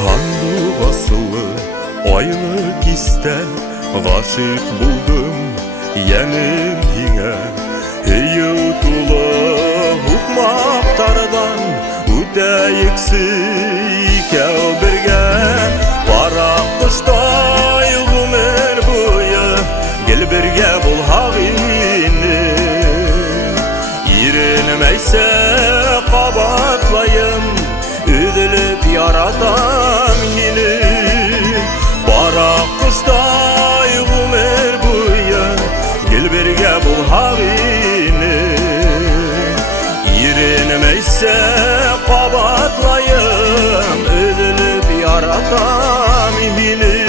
Kanlı basılı aylık iste Gaşık buldum yenim yine Yutulu hukmaktardan Üteyiksik ev birge Barak kıştay ömür boyu Gel birge bul havini İrilmeyse kabatlayım Üzülüp yaradan yine Barak kıştay ömür boyu Gel birge bul havini İrilmeyse kabatlayım Üzülüp yaradan yine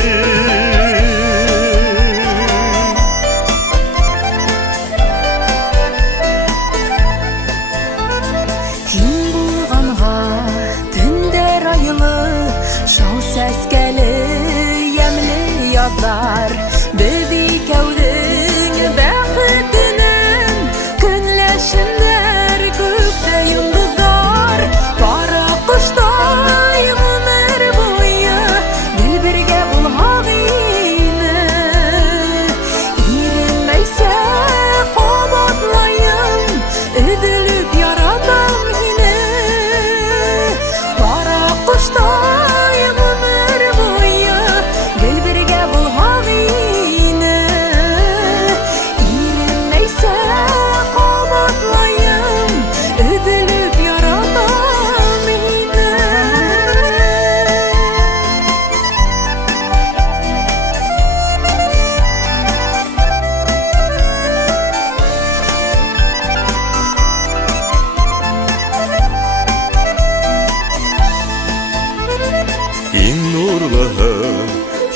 Seskeli yemli yadlar Bizi kevdin bəxtinin Günləşinlər gökte yıldızlar Barak kıştay ömür boyu Gel birge bul havini İrilmeyse kabatlayım Üzülüp yaradan yine Barak kıştay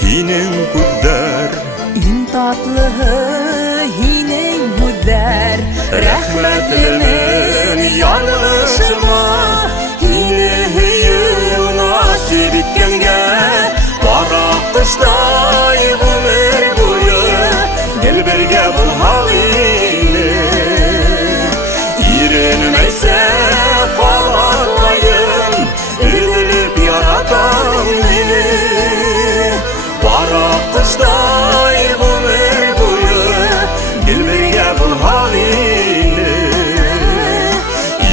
Hinin kudder İn tatlığı hinin hudder Rahmetlimin yanlışıma Hini hiyu nasip etkenge Barak kıştay ömür boyu Gel birge bul havini İrilmeyse kabatlayın Üzülüp yaradan yine Barak kıştay ömür boyu Gel birge bul havini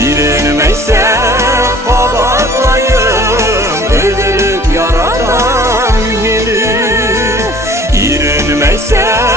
İrilmeyse kabatlayım Üzülüp yaradan yine İrilmeyse